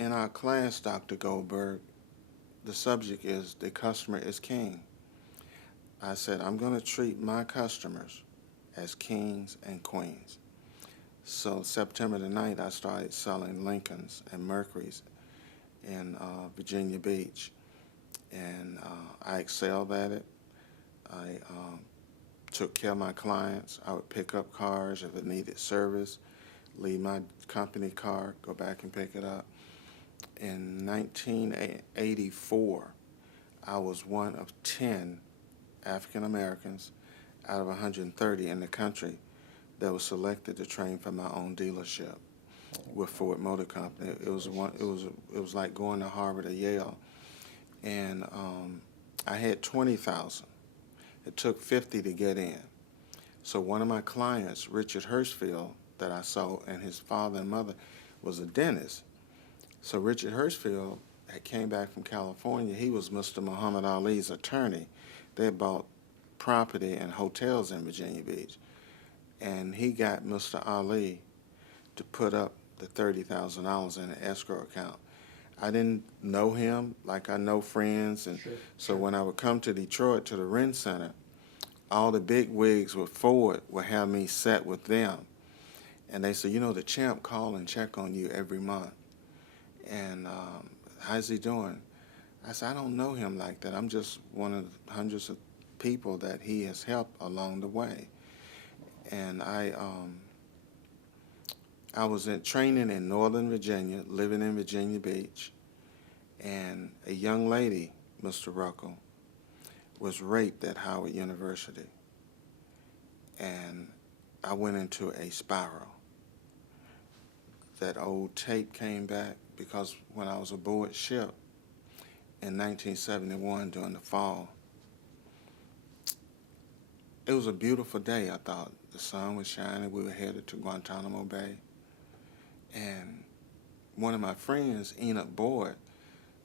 In our class, Dr. Goldberg, the subject is the customer is king. I said, I'm going to treat my customers as kings and queens. So September the 9th, I started selling Lincolns and Mercuries in Virginia Beach. And I excelled at it. I took care of my clients. I would pick up cars if it needed service, leave my company car, go back and pick it up. In 1984, I was one of 10 African Americans out of 130 in the country that was selected to train for my own dealership with Ford Motor Company. It was like going to Harvard or Yale, and I had 20,000. It took 50 to get in. So one of my clients, Richard Hirschfield, that I saw, and his father and mother was a dentist. So Richard Hirschfield had came back from California. He was Mr. Muhammad Ali's attorney. They had bought property and hotels in Virginia Beach. And he got Mr. Ali to put up the $30,000 in an escrow account. I didn't know him like I know friends, and so when I would come to Detroit to the Ren Center, all the big wigs with Ford would have me set with them. And they said, you know, the champ call and check on you every month. And how's he doing? I said, I don't know him like that. I'm just one of the hundreds of people that he has helped along the way. And I was training in Northern Virginia, living in Virginia Beach, and a young lady, Mr. Ruckel, was raped at Howard University. And I went into a spiral. That old tape came back because when I was aboard ship in 1971 during the fall, it was a beautiful day, I thought. The sun was shining. We were headed to Guantanamo Bay. And one of my friends, Enoch Boyd,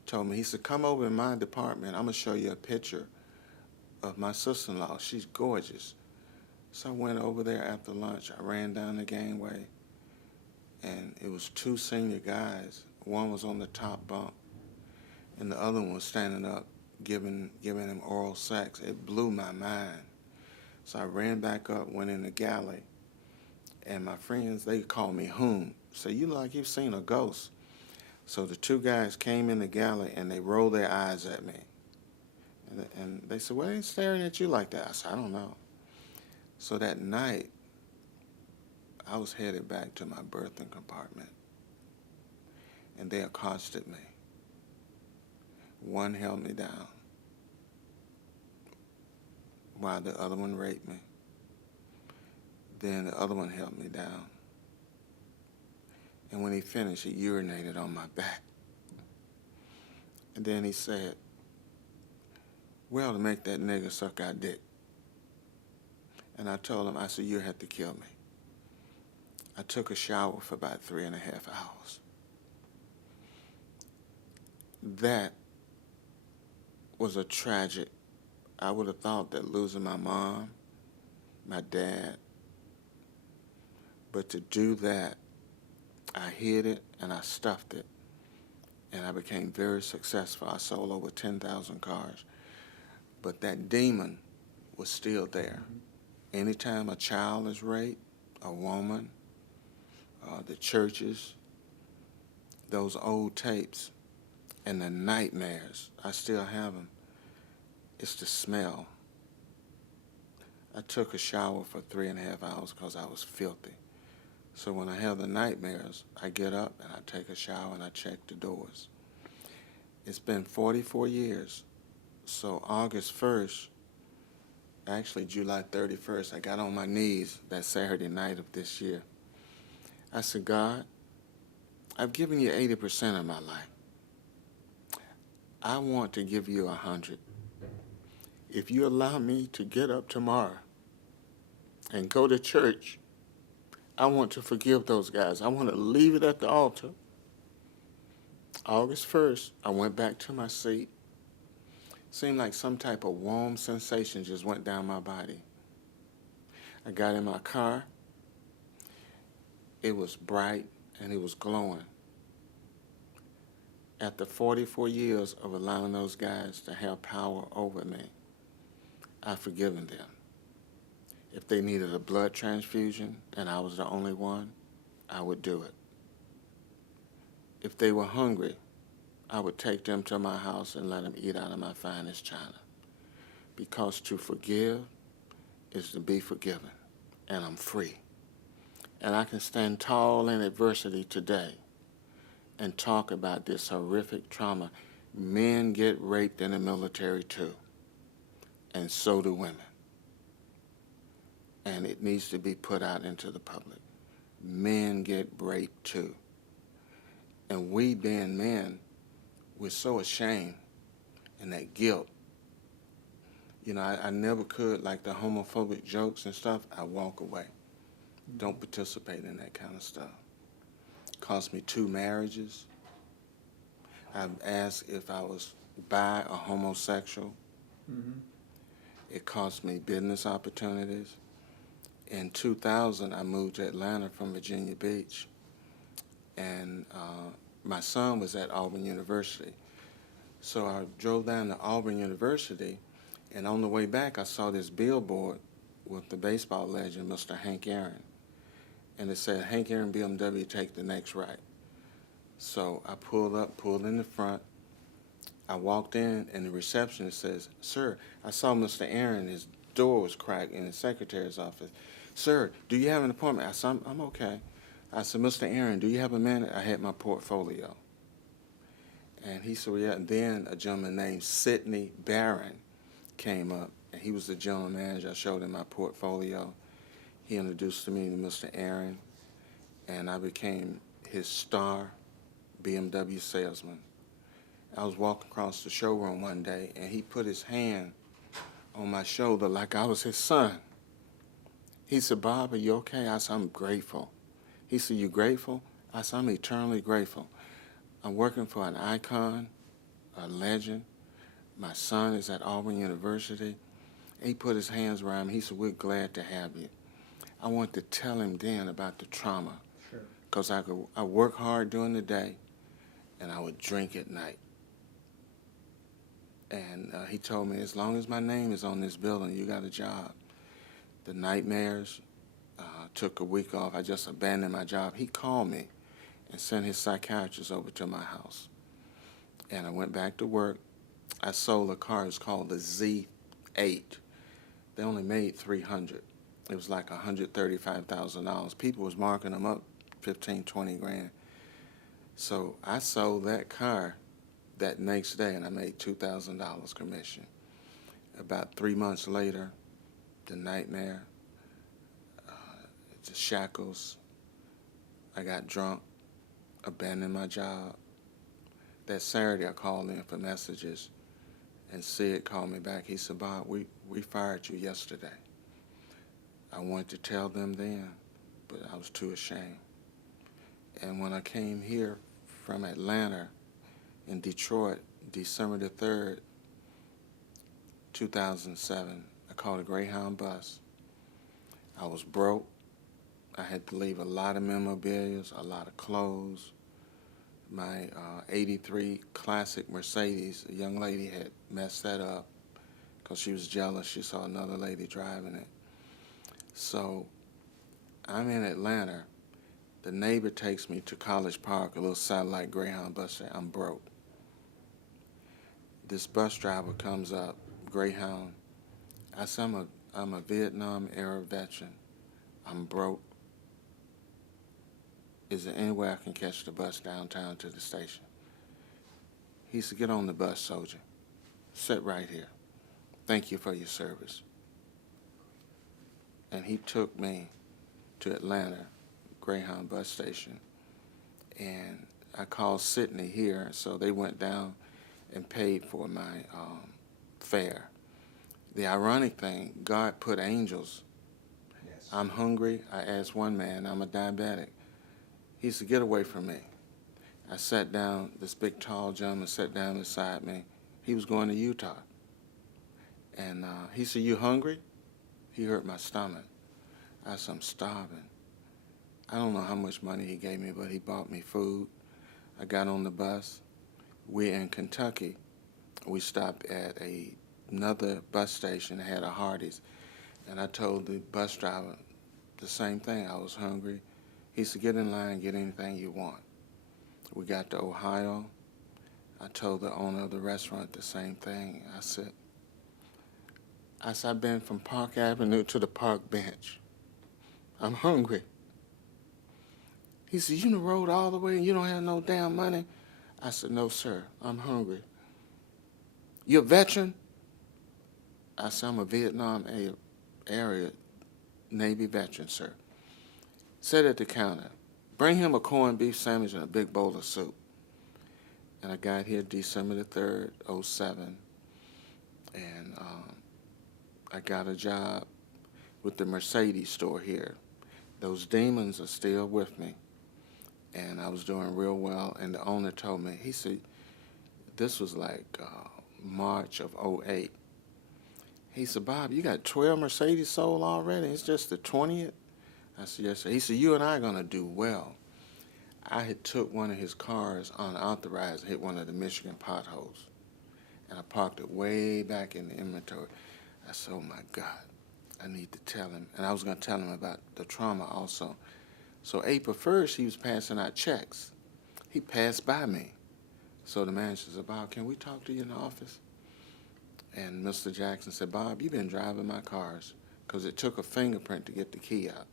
told me, he said, come over in my department. I'm going to show you a picture of my sister-in-law. She's gorgeous. So I went over there after lunch. I ran down the gangway, and it was two senior guys. One was on the top bunk, and the other one was standing up giving him oral sex. It blew my mind. So I ran back up, went in the galley, and my friends, they called me Hoon. So you look like you've seen a ghost. So the two guys came in the galley, and they rolled their eyes at me. And they said, well, they ain't staring at you like that. I said, I don't know. So that night, I was headed back to my berthing compartment, and they accosted me. One held me down while the other one raped me. Then the other one held me down. And when he finished, he urinated on my back. And then he said, well, to make that nigga suck our dick. And I told him, I said, you have to kill me. I took a shower for about 3.5 hours. That was a tragic. I would have thought that losing my mom, my dad, but to do that, I hid it and I stuffed it, and I became very successful. I sold over 10,000 cars, but that demon was still there. Anytime a child is raped, a woman, the churches, those old tapes, and the nightmares, I still have them. It's the smell. I took a shower for 3.5 hours because I was filthy. So when I have the nightmares, I get up and I take a shower and I check the doors. It's been 44 years. So August 1st, actually July 31st, I got on my knees that Saturday night of this year. I said, God, I've given you 80% of my life. I want to give you 100. If you allow me to get up tomorrow and go to church, I want to forgive those guys. I want to leave it at the altar. August 1st, I went back to my seat. Seemed like some type of warm sensation just went down my body. I got in my car. It was bright and it was glowing. After 44 years of allowing those guys to have power over me, I've forgiven them. If they needed a blood transfusion and I was the only one, I would do it. If they were hungry, I would take them to my house and let them eat out of my finest china. Because to forgive is to be forgiven, and I'm free. And I can stand tall in adversity today and talk about this horrific trauma. Men get raped in the military too, and so do women. And it needs to be put out into the public. Men get raped too. And we being men, we're so ashamed and that guilt. You know, I never could, like the homophobic jokes and stuff, I walk away. Don't participate in that kind of stuff. Cost me 2 marriages. I've asked if I was bi or homosexual. Mm-hmm. It cost me business opportunities. In 2000, I moved to Atlanta from Virginia Beach, and my son was at Auburn University. So I drove down to Auburn University, and on the way back, I saw this billboard with the baseball legend, Mr. Hank Aaron. And it said, Hank Aaron BMW, take the next right. So I pulled in the front. I walked in, and the receptionist says, sir, I saw Mr. Aaron, his door was cracked in his secretary's office. Sir, do you have an appointment? I said, I'm okay. I said, Mr. Aaron, do you have a minute? I had my portfolio. And he said, well, yeah. And then a gentleman named Sidney Barron came up, and he was the general manager. I showed him my portfolio. He introduced me to Mr. Aaron, and I became his star BMW salesman. I was walking across the showroom one day, and he put his hand on my shoulder like I was his son. He said, Bob, are you okay? I said, I'm grateful. He said, you grateful? I said, I'm eternally grateful. I'm working for an icon, a legend. My son is at Auburn University. He put his hands around me. He said, we're glad to have you. I wanted to tell him then about the trauma. Sure. Because I work hard during the day, and I would drink at night. And he told me, as long as my name is on this building, you got a job. The nightmares, took a week off. I just abandoned my job. He called me and sent his psychiatrist over to my house. And I went back to work. I sold a car. It was called the Z8. They only made 300. It was like $135,000. People was marking them up 15, 20 grand. So I sold that car that next day, and I made $2,000 commission. About 3 months later, the nightmare, the shackles, I got drunk, abandoned my job. That Saturday, I called in for messages, and Sid called me back. He said, Bob, we fired you yesterday. I wanted to tell them then, but I was too ashamed. And when I came here from Atlanta in Detroit, December the 3rd, 2007, I called a Greyhound bus. I was broke. I had to leave a lot of memorabilia, a lot of clothes. My 83 classic Mercedes, a young lady had messed that up because she was jealous. She saw another lady driving it. So I'm in Atlanta. The neighbor takes me to College Park, a little satellite Greyhound bus station. I'm broke. This bus driver comes up, Greyhound. I said, I'm a Vietnam era veteran. I'm broke. Is there any way I can catch the bus downtown to the station? He said, get on the bus, soldier. Sit right here. Thank you for your service. And he took me to Atlanta, Greyhound bus station. And I called Sidney here, so they went down and paid for my fare. The ironic thing, God put angels. Yes. I'm hungry. I asked one man, I'm a diabetic. He said, get away from me. I sat down, this big tall gentleman sat down beside me. He was going to Utah. And he said, you hungry? He hurt my stomach. I said, I'm starving. I don't know how much money he gave me, but he bought me food. I got on the bus. we in Kentucky. We stopped at another bus station that had a Hardee's, and I told the bus driver the same thing. I was hungry. He said, "Get in line, get anything you want." We got to Ohio. I told the owner of the restaurant the same thing. I've been from Park Avenue to the park bench. I'm hungry. He said, "You done rode all the way and you don't have no damn money?" I said, "No, sir, I'm hungry." "You a veteran?" I said, "I'm a Vietnam area Navy veteran, sir." Sit at the counter. "Bring him a corned beef sandwich and a big bowl of soup." And I got here December the 3rd, 07, and I got a job with the Mercedes store here. Those demons are still with me, and I was doing real well, and the owner told me, he said, this was like March of 08. He said, "Bob, you got 12 Mercedes sold already? It's just the 20th? I said, "Yes, sir." He said, "You and I are going to do well." I had took one of his cars unauthorized and hit one of the Michigan potholes, and I parked it way back in the inventory. I said, "Oh, my God, I need to tell him." And I was going to tell him about the trauma also. So April 1st, he was passing out checks. He passed by me. So the manager said, "Bob, can we talk to you in the office?" And Mr. Jackson said, "Bob, you've been driving my cars," because it took a fingerprint to get the key out.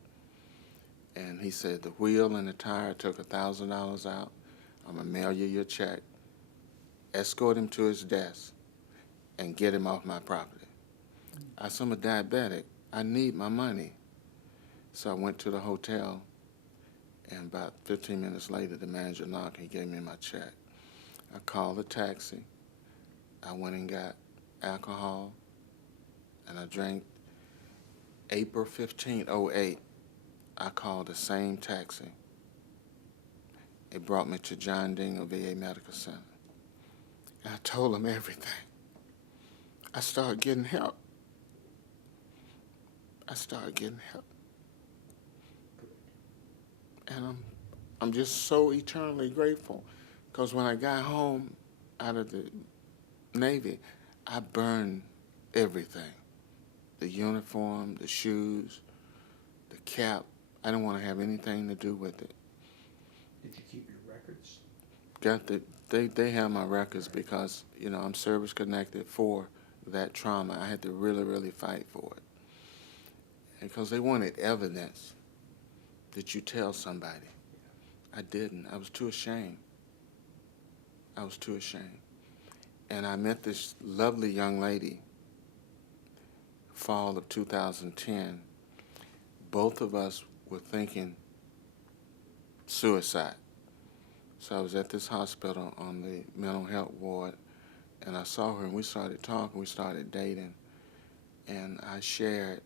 And he said, "The wheel and the tire took $1,000 out. I'm going to mail you your check, escort him to his desk, and get him off my property." I said, "I'm a diabetic. I need my money." So I went to the hotel, and about 15 minutes later, the manager knocked. He gave me my check. I called a taxi. I went and got alcohol, and I drank. April 15, 08, I called the same taxi. It brought me to John Dingell VA Medical Center. And I told him everything. I started getting help. And I'm just so eternally grateful, because when I got home out of the Navy, I burned everything. The uniform, the shoes, the cap. I didn't want to have anything to do with it. Did you keep your records? They have my records because, I'm service connected for that trauma. I had to really, really fight for it. Because they wanted evidence that you tell somebody. I didn't. I was too ashamed. And I met this lovely young lady, fall of 2010. Both of us were thinking suicide. So I was at this hospital on the mental health ward, and I saw her, and we started talking, we started dating, and I shared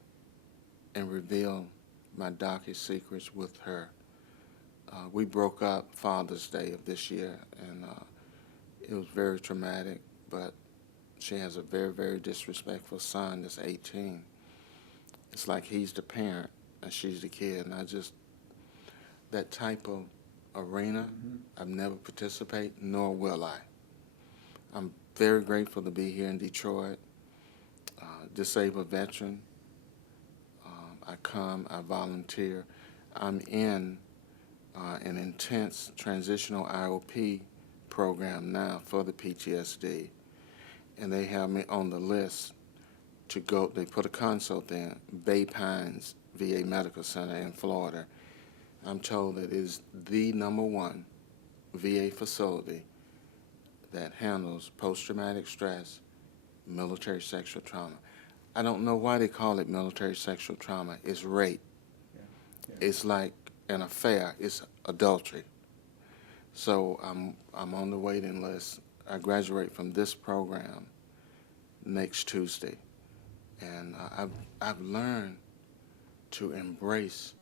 and revealed my darkest secrets with her. We broke up Father's Day of this year, and it was very traumatic, but she has a very, very disrespectful son that's 18. It's like he's the parent and she's the kid, and that type of arena, I've never participated, nor will I. I'm very grateful to be here in Detroit, disabled veteran. I volunteer. I'm in an intense transitional IOP program now for the PTSD, and they have me on the list to go. They put a consult in Bay Pines VA Medical Center in Florida. I'm told that it is the #1 VA facility that handles post-traumatic stress, military sexual trauma. I don't know why they call it military sexual trauma. It's rape. Yeah. It's like an affair. It's adultery. So I'm on the waiting list. I graduate from this program next Tuesday, and I've learned to embrace